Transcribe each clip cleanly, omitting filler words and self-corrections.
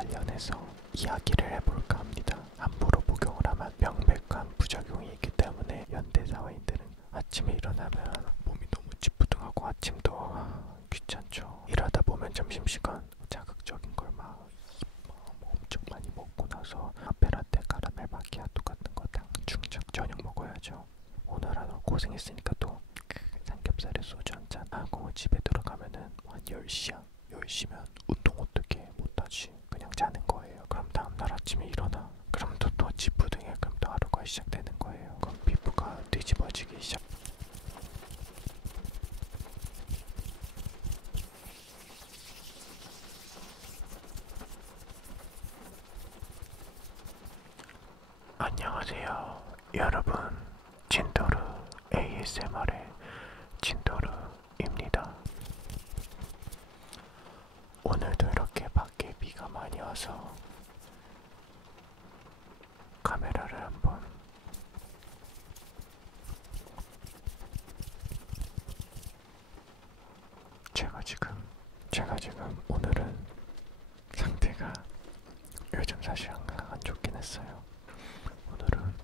관련해서 이야기를 해볼까 합니다. 함부로 복용을 하면 명백한 부작용이 있기 때문에 현대사회인들은 아침에 일어나면 몸이 너무 찌뿌둥하고 아침도 귀찮죠. 일하다 보면 점심시간 자극적인 걸 막 엄청 많이 먹고 나서 카페라떼, 카라멜 마키아토 같은 거 당 충전 저녁 먹어야죠. 오늘 하루 고생했으니까 또 삼겹살에 소주 한잔 하고 집에 들어가면은 한 10시야. 10시면 운동 어떻게 못하지? 그냥 자는 거예요. 그럼 다음날 아침에 일어나. 그럼 또 찌뿌둥해. 그럼 또 하루가 시작되는 거예요. 그럼 피부가 뒤집어지기 시작. 안녕하세요 여러분, 진도르 ASMR의 진도르입니다. 오늘도 이렇게 밖에 비가 많이 와서 카메라를 한번 제가 지금 오늘은 상태가 요즘 사실 안 좋긴 했어요. 오늘은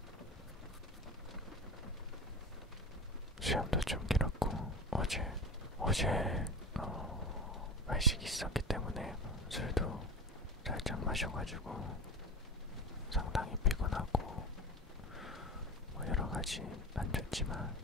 수염도 좀 길었고 어제 외식이 있었기 때문에 술도 살짝 마셔가지고 상당히 피곤하고 뭐 여러가지 안 좋지만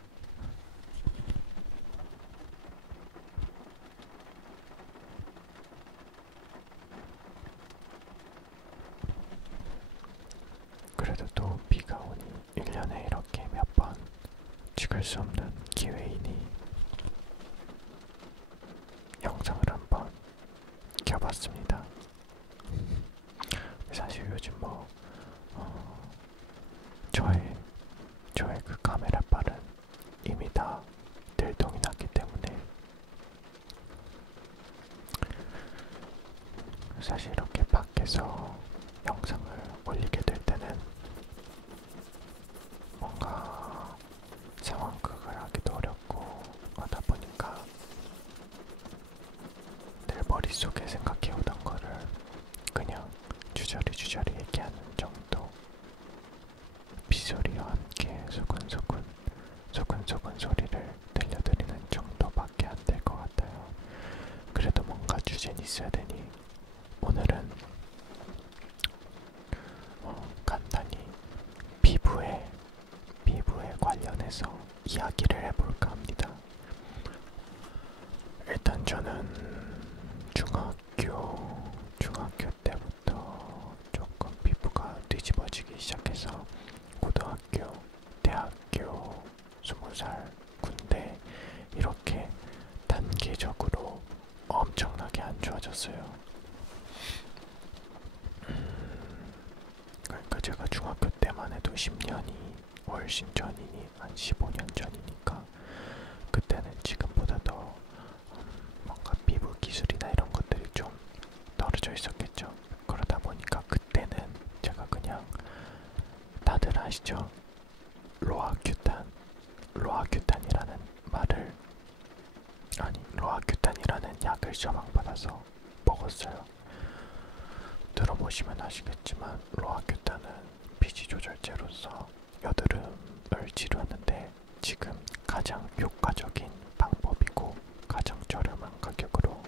그래도 또 비가 오니 1년에 이렇게 몇 번 찍을 수 없는 기회이니 영상을 한번 켜봤습니다. 사실 요즘 저의 그 카메라 빨은 이미 다 들통이 났기 때문에 사실 이렇게 밖에서 영상을 올리게 될 때는 뭔가 상황극을 하기도 어렵고 하다 보니까 늘 머릿속에 생각해오던 거를 그냥 주저리 얘기하는 정도, 빗소리와 함께 소근소근 소리를 들려드리는 정도밖에 안 될 것 같아요. 그래도 뭔가 주제는 있어야 되니 오늘은 간단히 피부에 관련해서 이야기를 해볼까 합니다. 일단 저는 중학교 때부터 조금 피부가 뒤집어지기 시작해서 고등학교, 대학교, 20살, 군대 이렇게 단계적으로 엄청나게 안 좋아졌어요. 그러니까 제가 중학교 때만 해도 10년이 훨씬 전이니 한 15년 전이니까 그때는 지금보다 더 뭔가 피부 기술이나 이런 것들이 좀 떨어져 있었겠죠. 그러다 보니까 그때는 제가 그냥 다들 아시죠? 로아큐탄이라는 약을 처방받아서 먹었어요. 들어보시면 아시겠지만 로아큐탄은 피지 조절제로서 여드름을 치료하는데 지금 가장 효과적인 방법이고 가장 저렴한 가격으로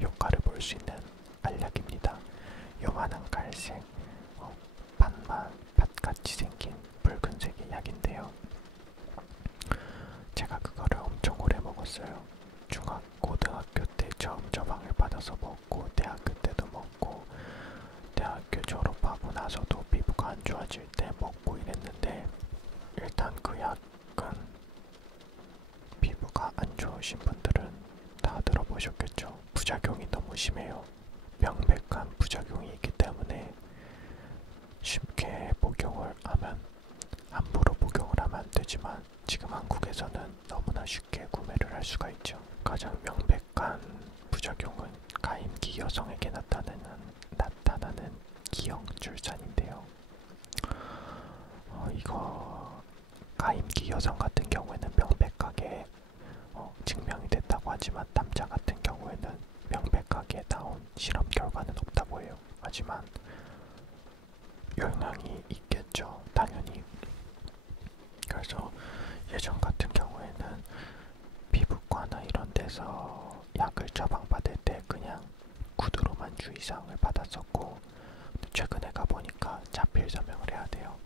효과를 볼 수 있는 알약입니다. 요만한 갈색 팥같이 생긴 붉은색의 약인데요. 제가 그거를 엄청 오래 먹었어요. 고등학교 때 처음 처방을 받아서 먹고 대학교 때도 먹고 대학교 졸업하고 나서도 피부가 안 좋아질 때 먹고 이랬는데 일단 그 약은 피부가 안 좋으신 분들은 다 들어보셨겠죠. 부작용이 너무 심해요. 명백한 부작용이 있기 때문에 쉽게 복용을 하면 함부로 복용을 하면 안 되지만 지금 한국에서는 너무나 쉽게 구매를 할 수가 있죠. 가장 명백한 부작용은 가임기 여성에게 나타나는 기형출산인데요. 이거 가임기 여성 같은 경우에는 명백하게 증명이 됐다고 하지만 남자 같은 경우에는 명백하게 나온 실험 결과는 없다고 해요. 하지만 영향이 있겠죠, 당연히. 그래서 예전 같은 경우에는 피부과나 이런 데서 약을 처방받을 때 그냥 구두로만 주의사항을 받았었고, 최근에 가보니까 자필 서명을 해야 돼요.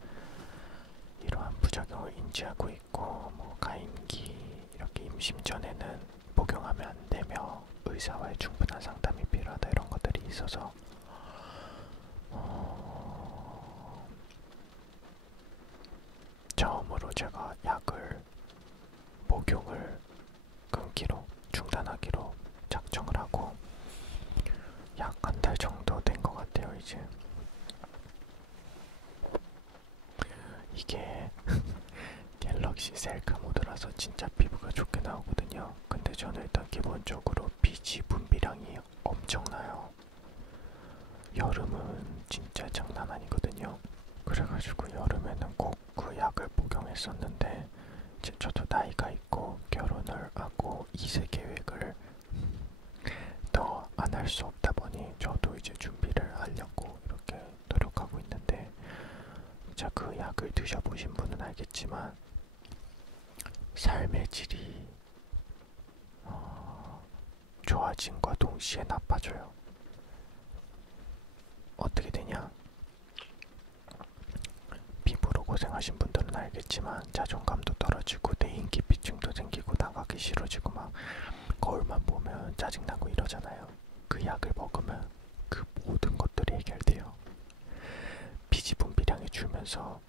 이러한 부작용을 인지하고 있고, 뭐 가임기 이렇게 임신 전에는 복용하면 안 되며 의사와의 충분한 상담이 필요하다 이런 것들이 있어서 처음으로 제가 약을 복용을 끊기로 중단하기로 작정을 하고 약 한 달 정도 된 것 같아요. 이제 이게 갤럭시 셀카 모드라서 진짜 피부가 좋게 나오거든요. 근데 저는 일단 기본적으로 피지 분비량이 엄청나요. 여름은 진짜 장난 아니거든요. 그래가지고 여름에는 꼭 그 약을 복용했었는데, 이제 저도 나이가 있고 결혼을 하고 2세 계획을 더 안 할 수 없다 보니 저도 이제 준비를 하려고 이렇게 노력하고 있는데, 자, 그 약을 드셔보신 분은 알겠지만 삶의 질이 좋아짐과 동시에 나빠져요. 어떻게 되냐? 피부로 고생하신 분들은 알겠지만 자존감도 떨어지고 내인기피증도 생기고 나가기 싫어지고 막 거울만 보면 짜증나고 이러잖아요. 그 약을 먹으면 그 모든 것들이 해결돼요. 피지 분비량이 줄면서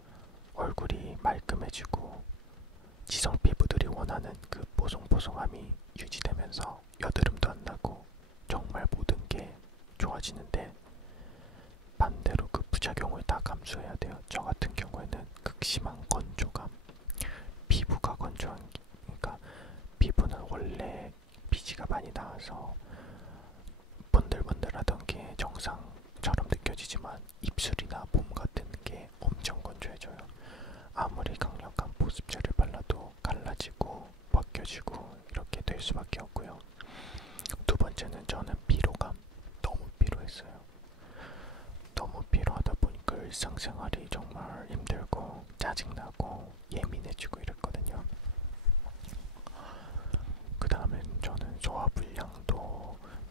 얼굴이 말끔해지고 지성 피부들이 원하는 그 뽀송뽀송함이 유지되면서 여드름도 안 나고 정말 모든 게 좋아지는데, 반대로 그 부작용을 다 감수해야 돼요. 저 같은 경우에는 극심한 건조감, 피부가 건조한 게, 그러니까 피부는 원래 피지가 많이 나와서 번들번들하던 게 정상처럼 느껴지지만 입술이나 몸 같은 게 엄청 건조해져요. 아무리 강력한 보습제를 발라도 갈라지고 벗겨지고 이렇게 될 수밖에 없고요. 두 번째는 저는 피로감, 너무 피로했어요. 너무 피로하다 보니까 일상생활이 정말 힘들고 짜증나고 예민해지고 이랬거든요. 그 다음엔 저는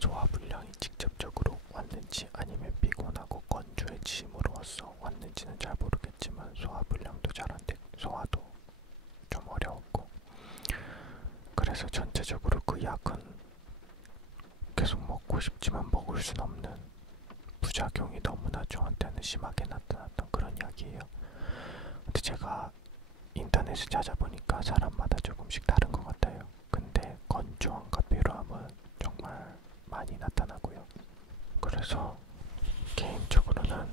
소화불량이 직접적으로 왔는지 아니면 피곤하고 건조해짐으로 왔는지는 잘 모르겠지만 소화불량도 잘 안 되고 소화도 좀 어려웠고, 그래서 전체적으로 그 약은 계속 먹고 싶지만 먹을 순 없는, 부작용이 너무나 저한테는 심하게 나타났던 그런 약이에요. 근데 제가 인터넷에 찾아보니까 사람마다 조금씩 다른 것 같아요. 근데 건조함과 피로함은 정말 많이 나타나고요. 그래서 개인적으로는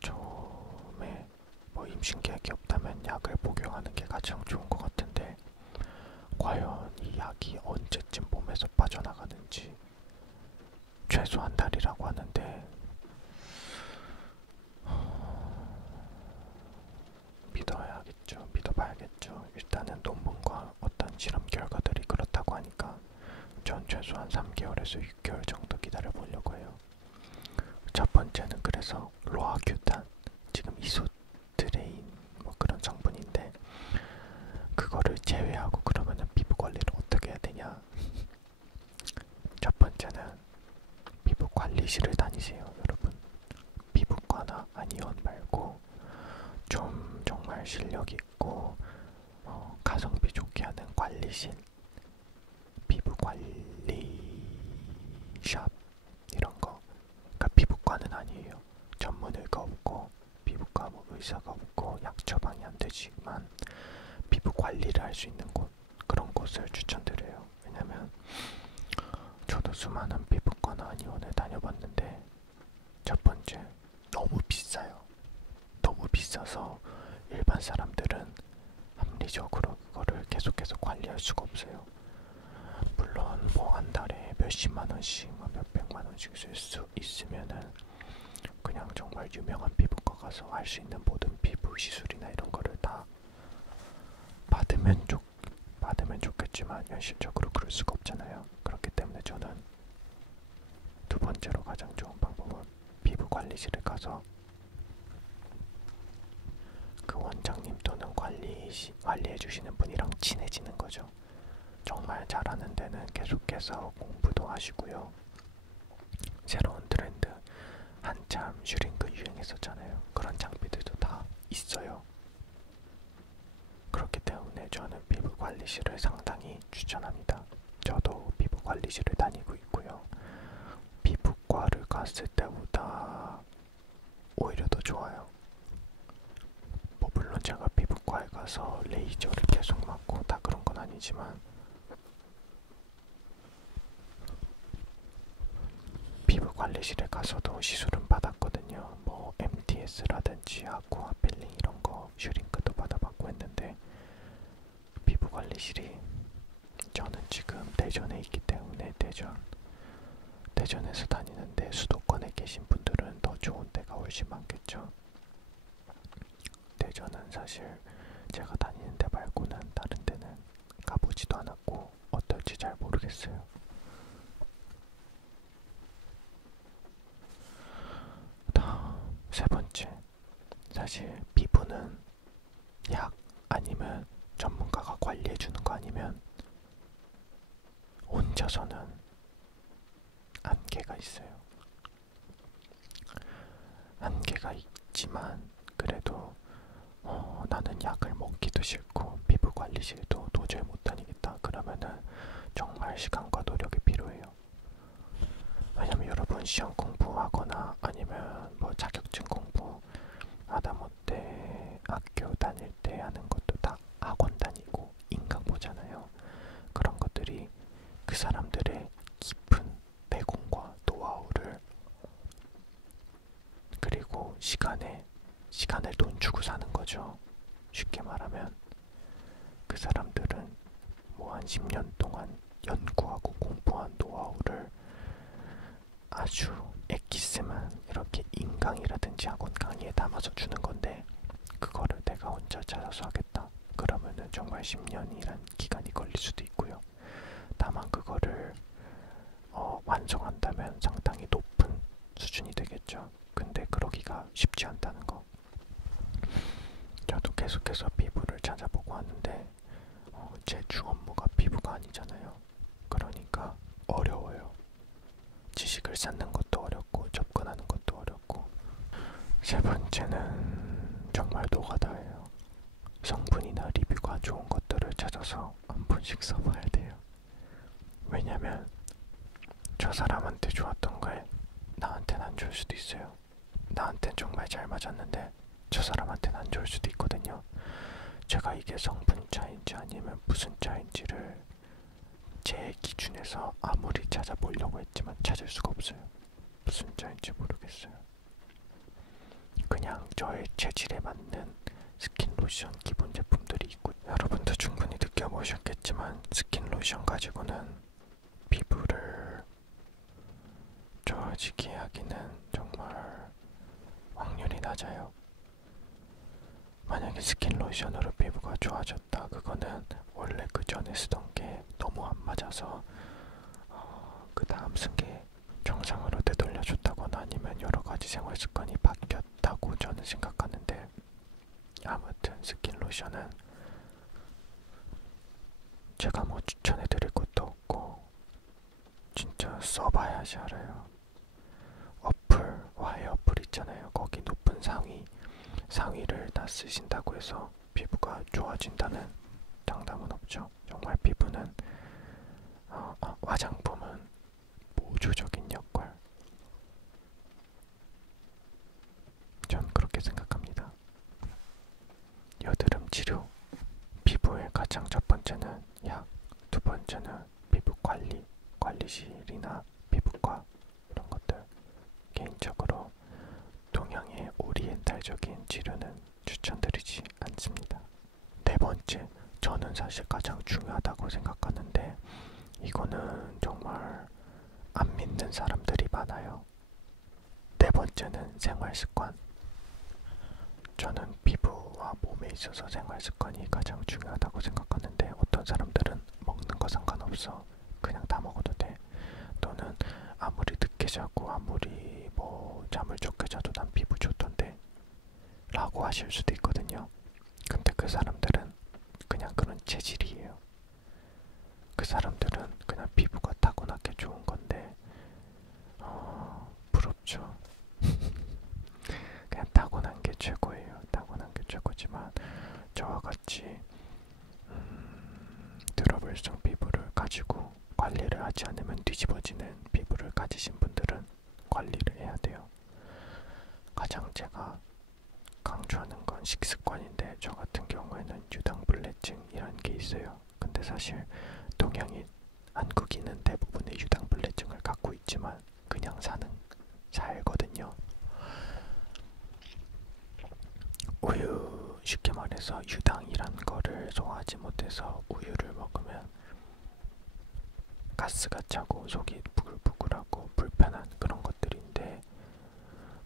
처음에 뭐 임신 계획이 없다면 약을 복용하는 게 가장 좋은 것 같은데, 과연 이 약이 언제쯤 몸에서 빠져나가는지, 최소 한 달이라고 하는데 믿어봐야겠죠. 일단은 논문과 어떤 실험 결과들이 그렇다고 하니까 전 최소한 3개월에서 6개월 정도 기다려보려고 해요. 첫 번째는 그래서 로아큐탄, 지금 이소트레인 뭐 그런 성분인데, 그거를 제외하고 그러면은 피부 관리를 어떻게 해야 되냐. 첫 번째는 피부 관리실을 다니세요, 여러분. 피부과나 아니원 말고 좀 정말 실력 있고 가성비 좋게 하는 관리실, 피부 관리 샵 이런 거. 그러니까 피부과는 아니에요. 전문의가 없고 피부과 뭐 의사가 없고 약 처방이 안 되지만 피부 관리를 할 수 있는 곳, 그런 곳을 추천드려요. 왜냐면 저도 수많은 피부과나 한의원을 다녀봤는데, 첫 번째, 너무 비싸요. 너무 비싸서 일반 사람들은 합리적으로 그거를 계속해서 관리할 수가 없어요. 물론 뭐 한 달에 몇십만 원씩, 몇백만 원씩 쓸 수 있으면은 그냥 정말 유명한 피부과 가서 할 수 있는 모든 피부 시술이나 이런 거를 다 받으면 좋겠지만 현실적으로 그럴 수가 없잖아요. 그렇기 때문에 번째로 가장 좋은 방법은 피부 관리실에 가서 그 원장님 또는 관리해주시는 분이랑 친해지는 거죠. 정말 잘하는 데는 계속해서 공부도 하시고요. 새로운 트렌드, 한참 슈링크 유행했었잖아요. 그런 장비들도 다 있어요. 그렇기 때문에 저는 피부 관리실을 상당히 추천합니다. 저도 피부 관리실을 다니고 있고요. 피부과를 갔을 때보다 오히려 더 좋아요. 뭐 물론 제가 피부과에 가서 레이저를 계속 맞고 다 그런 건 아니지만 피부 관리실에 가서도 시술은 받았거든요. 뭐 MTS라든지 아쿠아 필링 이런 거 슈링크도 받아봤고 했는데 피부 관리실이 저는 지금 대전에 있기 때문에 대전에서 다니는데 수도권에 계신 분들은 더 좋은 데가 훨씬 많겠죠. 대전은 사실 제가 다니는 데 말고는 다른 데는 가보지도 않았고 어떨지 잘 모르겠어요. 세 번째, 사실 피부는 약 아니면 전문가가 관리해주는 거 아니면 혼자서는 한계가 있어요. 한계가 있지만 그래도 나는 약을 먹기도 싫고 피부 관리실도 도저히 못 다니겠다 그러면은 정말 시간과 노력이 필요해요. 왜냐면 여러분 시험 공부하거나 아니면 뭐 자격증 공부 하다못해 학교 다닐 때 하는 것도 다 학원 다니고 인강 보잖아요. 그런 것들이 그 사람들의 깊은 내공과 노하우를 그리고 시간을 돈 주고 사는 거죠. 쉽게 말하면 그 사람들은 뭐 한 10년 동안 연구하고 공부한 노하우를 아주 엑기스만 이렇게 인강이라든지 학원 강의에 담아서 주는 건데 그거를 내가 혼자 찾아서 하겠다 그러면은 정말 10년이란 기간이 걸릴 수도 있고요. 다만 그거를 완성한다면 상당히 높은 수준이 되겠죠. 근데 그러기가 쉽지 않다는 거. 저도 계속해서 피부를 찾아보고 하는데 제 주 업무가 피부가 아니잖아요. 그러니까 어려워요. 지식을 쌓는 것도 어렵고 접근하는 것도 어렵고. 세 번째는 정말 노가다예요. 성분이나 리뷰가 좋은 것들을 찾아서 한 번씩 써봐야 돼요. 왜냐면 저 사람한테 좋았던 거에 나한테는 안 좋을 수도 있어요. 나한테는 정말 잘 맞았는데 저 사람한테는 안 좋을 수도 있거든요. 제가 이게 성분 차이인지 아니면 무슨 차이인지를 제 기준에서 아무리 찾아보려고 했지만 찾을 수가 없어요. 무슨 차이인지 모르겠어요. 그냥 저의 체질에 맞는 스킨 로션 기본 제품들이 있고 여러분도 충분히 느껴보셨겠지만 스킨 로션 가지고는 피부를 좋아지게 하기는 정말 확률이 낮아요. 만약에 스킨 로션으로 피부가 좋아졌다 그거는 원래 그 전에 쓰던 게 너무 안 맞아서 그 다음 쓴 게 정상으로 되돌려줬다거나 아니면 여러가지 생활 습관이 바뀌었다고 저는 생각하는데 아무튼 스킨 로션은 제가 뭐 추천해드릴 것도 없고 진짜 써봐야지 알아요. 와해 어플 있잖아요. 거기 높은 상위를 다 쓰신다고 해서 피부가 좋아진다는 장담은 없죠. 정말 피부는 화장품은 보조적인 역할 전 그렇게 생각합니다. 여드름 치료 피부의 가장 첫 번째는 약, 두 번째는 피부 관리실이나 피부과 이런 것들. 개인적으로 동양의 오리엔탈적인 치료는 추천드리지 않습니다. 네 번째, 저는 사실 가장 중요하다고 생각하는데 이거는 정말 안 믿는 사람들이 많아요. 네 번째는 생활 습관. 저는 피부와 몸에 있어서 생활 습관이 가장 중요하다고 생각하는데 어떤 사람들은 먹는 거 상관없어. 그냥 다 먹어도 돼. 또는 아무리 늦게 늦게 자고 아무리 뭐 잠을 적게 자도 난 피부 좋던데 라고 하실 수도 있거든요. 근데 그 사람들은 그냥 그런 체질이에요. 그 사람들은 그냥 피부가 타고나게 좋은 건데 부럽죠. 그냥 타고난 게 최고예요. 타고난 게 최고지만 저와 같이 트러블성 피부를 가지고 관리를 하지 않으면 뒤집어지는 피부를 가지신 분들은 관리를 해야 돼요. 가장 제가 강조하는 건 식습관인데 저 같은 경우에는 유당불내증이라는 게 있어요. 근데 사실 동양인, 한국인은 대부분의 유당불내증을 갖고 있지만 그냥 살거든요. 우유, 쉽게 말해서 유당이란 거를 소화하지 못해서 우유를 먹으면 가스가 차고 속이 부글부글하고 불편한 그런 것들인데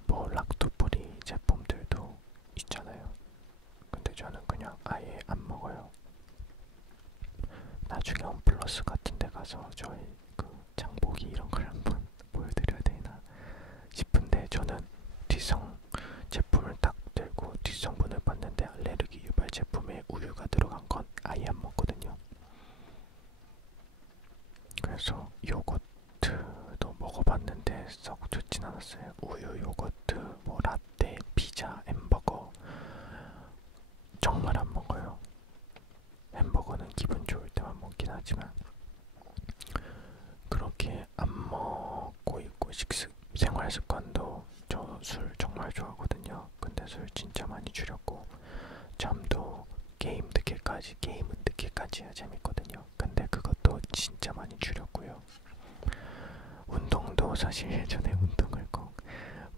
뭐 락토프리 제품들도 있잖아요. 근데 저는 그냥 아예 안 먹어요. 나중에 원플러스 같은 데 가서 저희 그 장보기 이런 걸 한번 보여드려야 되나 싶은데 저는 뒷성 제품을 딱 들고 뒷성분을 봤는데 알레르기 유발 제품에 우유가 들어간 건 아예 안 먹거든요. 그래서 요거트도 먹어봤는데 썩 좋진 않았어요. 우유, 요거트, 뭐 라떼, 피자, 햄버거 정말 안 먹어요. 햄버거는 기분 좋을 때만 먹긴 하지만 그렇게 안 먹고 있고 생활 습관도 저 술 정말 좋아하거든요. 근데 술 진짜 많이 줄였고 잠도 게임은 늦게까지 해야 재밌거든요. 근데 그것도 진짜 많이 줄였고요. 운동도 사실 예전에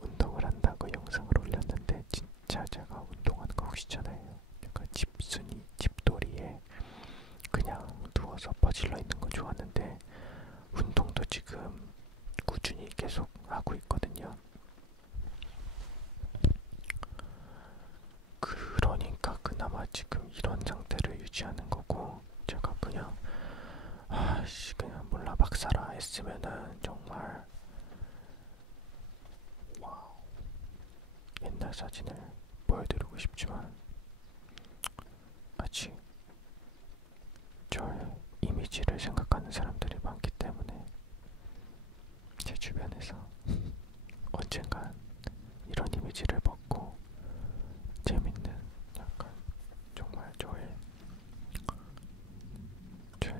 운동을 한다고 영상을 올렸는데 진짜 제가 운동하는 거 혹시잖아요. 약간 집돌이에 그냥 누워서 퍼질러 있는 거 좋아하는데 운동도 지금 꾸준히 계속 하고 있거든요. 그러니까 그나마 지금 이런 상태를 유지하는 거고 제가 그냥 그냥 몰라 막 살아 했으면은 정말 와우 옛날 사진을 보여드리고 싶지만 아직 저의 이미지를 생각하는 사람들이 많기 때문에 제 주변에서 언젠간 이런 이미지를 벗고 재밌는 약간 정말 저의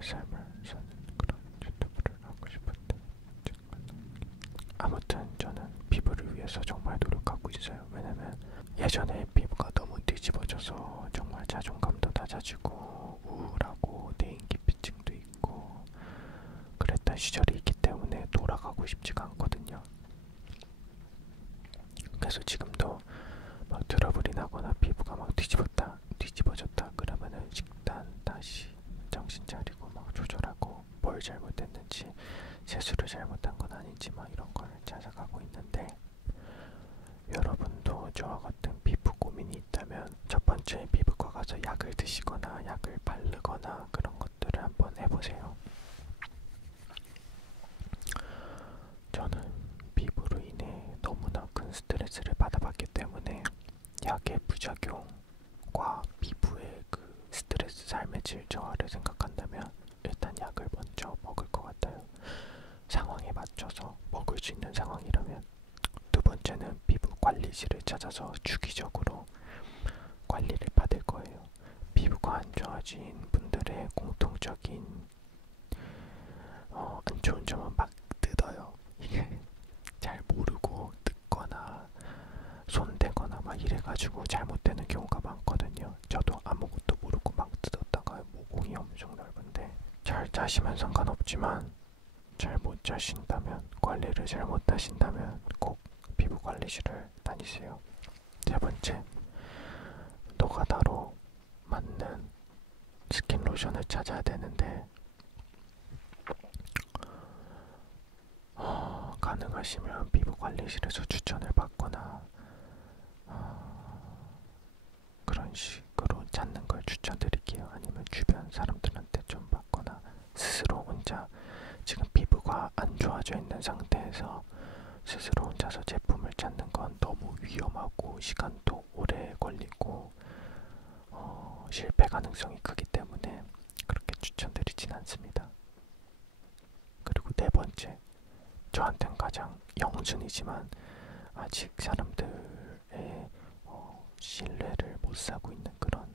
삶을 사는 그런 유튜브를 하고 싶은데 아무튼 저는 피부를 위해서 정말 노력하고 있어요. 왜냐면 예전에 피부가 너무 뒤집어져서 정말 자존감도 낮아지고 우울하고 대인기피증도 있고 그랬던 시절이 있기 때문에 돌아가고 싶지가 않거든요. 그래서 지금도 막 트러블이 나거나 피부가 막 뒤집어졌다 그러면은 식단 다시 정신 차리고 막 조절하고 뭘 잘못했는지 세수를 잘못한 건 아닌지 막 이런 걸 찾아가고 있는데 여러분도 저와 같은 피부 고민이 있다면 첫 번째 피부과 가서 약을 드시거나 약을 바르거나 그런 것들을 한번 해보세요. 저는 피부로 인해 너무나 큰 스트레스를 받아봤기 때문에 약의 부작용과 피부의 그 스트레스 삶의 질 저하를 생각한다면 일단 약을 먼저 먹을 것 같아요. 상황에 맞춰서 먹을 수 있는 상황이라면. 두 번째는 피부 관리실을 찾아서 주기적으로 관리를 받을 거예요. 피부가 안 좋아진 분들의 공통적인 안 좋은 점은 막 뜯어요. 이게 잘 모르고 뜯거나 손대거나 막 이래가지고 잘못되는 경우가 많거든요. 저도 아무것도 모르고 막 뜯었다가 모공이 엄청 넓은데 잘 짜시면 상관없지만 잘못 짜신다면 관리를 잘못 하신다면 꼭 피부 관리실을 다니세요. 세 번째, 노가다로 맞는 스킨 로션을 찾아야 되는데 가능하시면 피부 관리실에서 추천을 받거나 그런 식으로 찾는 걸 추천드릴게요. 아니면 주변 사람들한테 좀 받거나 스스로 혼자 지금 피부가 안 좋아져 있는 상태에서 시간도 오래 걸리고 실패 가능성이 크기 때문에 그렇게 추천드리진 않습니다. 그리고 네 번째, 저한테는 가장 영순이지만 아직 사람들의 신뢰를 못 사고 있는 그런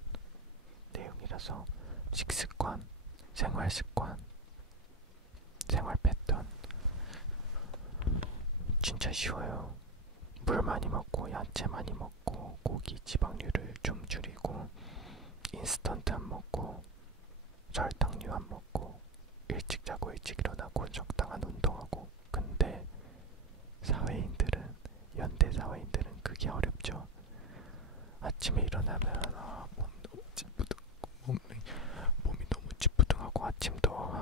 내용이라서 식습관, 생활습관, 생활 패턴 진짜 쉬워요. 물 많이 먹고 야채 많이 먹고 고기 지방류를 좀 줄이고 인스턴트 안 먹고 설탕류 안 먹고 일찍 자고 일찍 일어나고 적당한 운동하고. 근데 사회인들은, 현대 사회인들은 그게 어렵죠. 아침에 일어나면 몸이 너무 찌뿌둥하고 아침도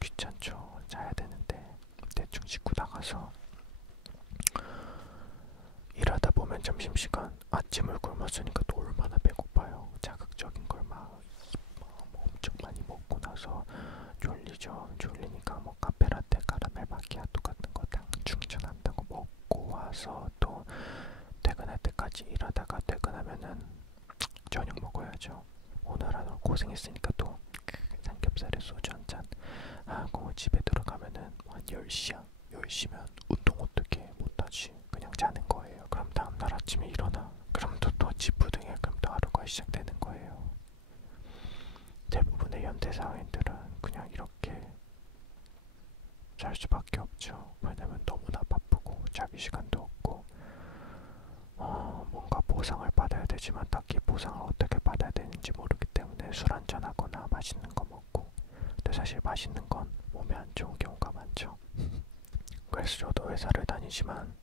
귀찮죠. 자야 되는데 대충 씻고 나가서 일하다 보면 점심시간 아침을 굶었으니까 또 얼마나 배고파요. 자극적인 걸 막 엄청 많이 먹고 나서 졸리죠. 졸리니까 뭐 카페라떼, 카라멜 마키아토 같은 거 당 충전한다고 먹고 와서 또 퇴근할 때까지 일하다가 퇴근하면은 저녁 먹어야죠. 오늘 하루 고생했으니까 또 삼겹살에 소주 한잔 하고 집에 들어가면은 한 10시야. 10시면 운동 어떻게 못하지. 그냥 자는 거예요. 그럼 다음날 아침에 일어나. 그럼 또 찌뿌둥해. 그럼 또 하루가 시작되는 거예요. 대부분의 현대사회인들은 그냥 이렇게 살 수밖에 없죠. 왜냐면 너무나 바쁘고 자기 시간도 없고 뭔가 보상을 받아야 되지만 딱히 보상을 어떻게 받아야 되는지 모르기 때문에 술 한잔하거나 맛있는 거 먹고. 근데 사실 맛있는 건 몸에 안 좋은 경우가 많죠. 그래서 저도 회사를 다니지만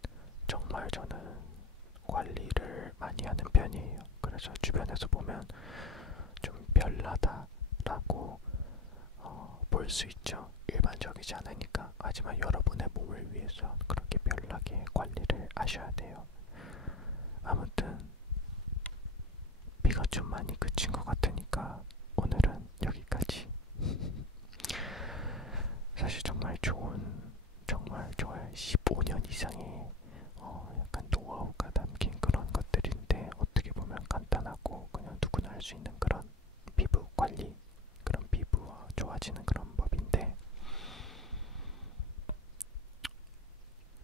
정말 저는 관리를 많이 하는 편이에요. 그래서 주변에서 보면 좀 별나다라고 볼 수 있죠. 일반적이지 않으니까. 하지만 여러분의 몸을 위해서 그렇게 별나게 관리를 하셔야 돼요. 아무튼 비가 좀 많이 그친 것 같으니까 오늘은 여기까지. 사실 정말 좋아요. 15년 이상의 약간 노하우가 담긴 그런 것들인데 어떻게 보면 간단하고 그냥 누구나 할 수 있는 그런 피부 관리, 그런 피부가 좋아지는 그런 법인데,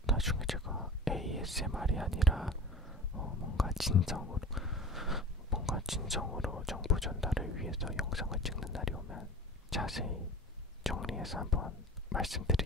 나중에 제가 ASMR이 아니라 뭔가 진성으로 정보 전달을 위해서 영상을 찍는 날이 오면 자세히 정리해서 한번 말씀드릴게요.